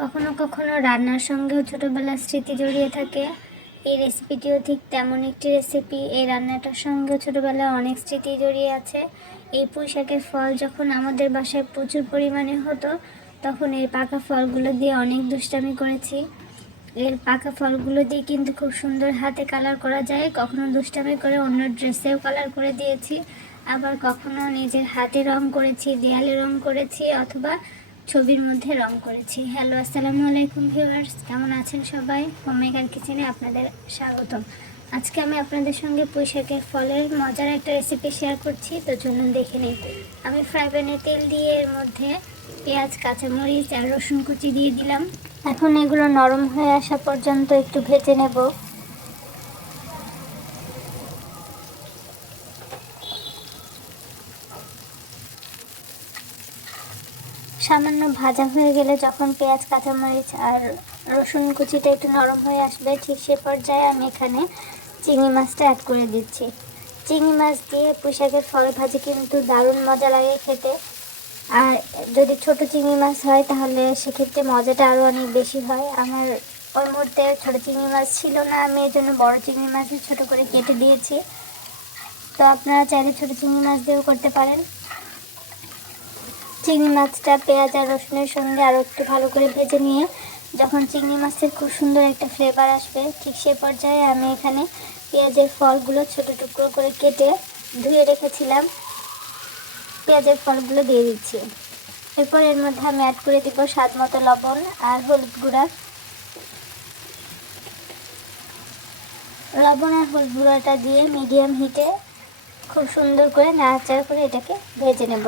কখনো কখনো রান্নার সঙ্গেও ছোটোবেলার স্মৃতি জড়িয়ে থাকে। এই রেসিপিটিও ঠিক তেমন একটি রেসিপি এই রান্নাটার সঙ্গেও ছোটোবেলায় অনেক স্মৃতি জড়িয়ে আছে। এই পুঁই শাকের ফল যখন আমাদের বাসায় প্রচুর পরিমাণে হতো, তখন এই পাকা ফলগুলো দিয়ে অনেক দুষ্টামি করেছি। এর পাকা ফলগুলো দিয়ে কিন্তু খুব সুন্দর হাতে কালার করা যায়। কখনো দুষ্টামি করে অন্য ড্রেসেও কালার করে দিয়েছি। আবার কখনো নিজের হাতে রং করেছি, দেয়ালে রং করেছি, অথবা ছবির মধ্যে রং করেছি। হ্যালো আসসালামু আলাইকুম ভিউয়ার্স কেমন আছেন সবাই? হোমমেকার কিচেনে আপনাদের স্বাগতম। আজকে আমি আপনাদের সঙ্গে পুঁইশাকের ফলের মজার একটা রেসিপি শেয়ার করছি, তো চলুন দেখে নিই। আমি ফ্রাই প্যানে তেল দিয়ে এর মধ্যে পেঁয়াজ, কাঁচামরিচ আর রসুন কুচি দিয়ে দিলাম। এখন এগুলো নরম হয়ে আসা পর্যন্ত একটু ভেজে নেব। সামান্য ভাজা হয়ে গেলে যখন পেঁয়াজ, কাঁচামরিচ আর রসুন কুচিটা একটু নরম হয়ে আসবে, ঠিক সে পর্যায়ে আমি এখানে চিংড়ি মাছটা অ্যাড করে দিচ্ছি। চিংড়ি মাছ দিয়ে পুঁইশাকের ফল ভাজি কিন্তু দারুণ মজা লাগে খেতে। আর যদি ছোট চিংড়ি মাছ হয়, তাহলে সেক্ষেত্রে মজাটা আরও অনেক বেশি হয়। আমার ওই মুহূর্তে ছোটো চিংড়ি মাছ ছিল না, আমি এই জন্য বড় চিংড়ি মাছ ছোট করে কেটে দিয়েছি। তো আপনারা চাইলে ছোট চিংড়ি মাছ দিয়েও করতে পারেন। চিংড়ি মাছটা পেঁয়াজ আর রসুনের সঙ্গে আরও একটু ভালো করে ভেজে নিয়ে যখন চিংড়ি মাছের খুব সুন্দর একটা ফ্লেভার আসবে, ঠিক সে পর্যায়ে আমি এখানে পেঁয়াজের ফলগুলো ছোট টুকরো করে কেটে ধুয়ে রেখেছিলাম। পেঁয়াজের ফলগুলো দিয়ে দিচ্ছি। এরপর এর মধ্যে আমি অ্যাড করে দিব স্বাদ মতো লবণ আর হলুদ গুঁড়া। লবণ আর হলুদ গুঁড়াটা দিয়ে মিডিয়াম হিটে খুব সুন্দর করে নাড়াচাড়া করে এটাকে ভেজে নেব।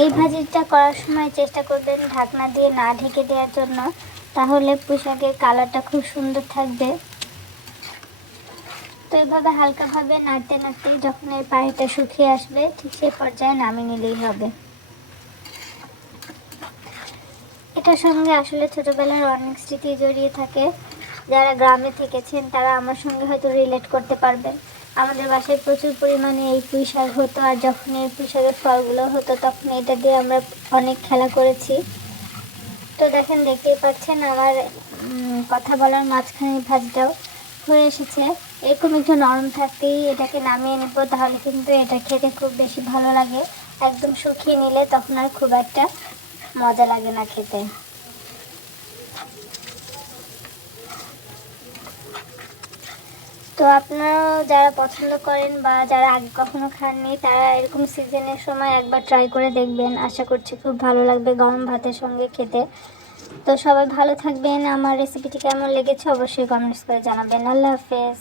এই ভাজিটা করার সময় চেষ্টা করবেন ঢাকনা দিয়ে না ঢেকে দেওয়ার জন্য। তাহলে পোশাকের কালারটা খুব সুন্দর থাকবে। তো এভাবে হালকাভাবে নাড়তে নাড়তে যখন এর পানিটা শুকিয়ে আসবে, ঠিক সেই পর্যায়ে নামিয়ে নিলেই হবে। এটার সঙ্গে আসলে ছোটবেলার অনেক স্মৃতি জড়িয়ে থাকে। যারা গ্রামে থেকেছেন, তারা আমার সঙ্গে হয়তো রিলেট করতে পারবেন আমাদের বাসায় প্রচুর পরিমাণে এই পুঁই শাক হতো, আর যখন এই পুঁই শাকের ফলগুলো হতো, তখন এটা দিয়ে আমরা অনেক খেলা করেছি। তো দেখেন, দেখতেই পাচ্ছেন আমার কথা বলার মাঝখানে ভাজটাও হয়ে এসেছে। এরকম একটু নরম থাকতেই এটাকে নামিয়ে নেব, তাহলে কিন্তু এটা খেতে খুব বেশি ভালো লাগে। একদম শুকিয়ে নিলে তখন আর খুব একটা মজা লাগে না খেতে। তো আপনারা যারা পছন্দ করেন বা যারা আগে কখনো খাননি, তারা এরকম সিজনের সময় একবার ট্রাই করে দেখবেন। আশা করছি খুব ভালো লাগবে গরম ভাতের সঙ্গে খেতে। তো সবাই ভালো থাকবেন। আমার রেসিপিটি কেমন লেগেছে অবশ্যই কমেন্টস করে জানাবেন। আল্লাহ হাফেজ।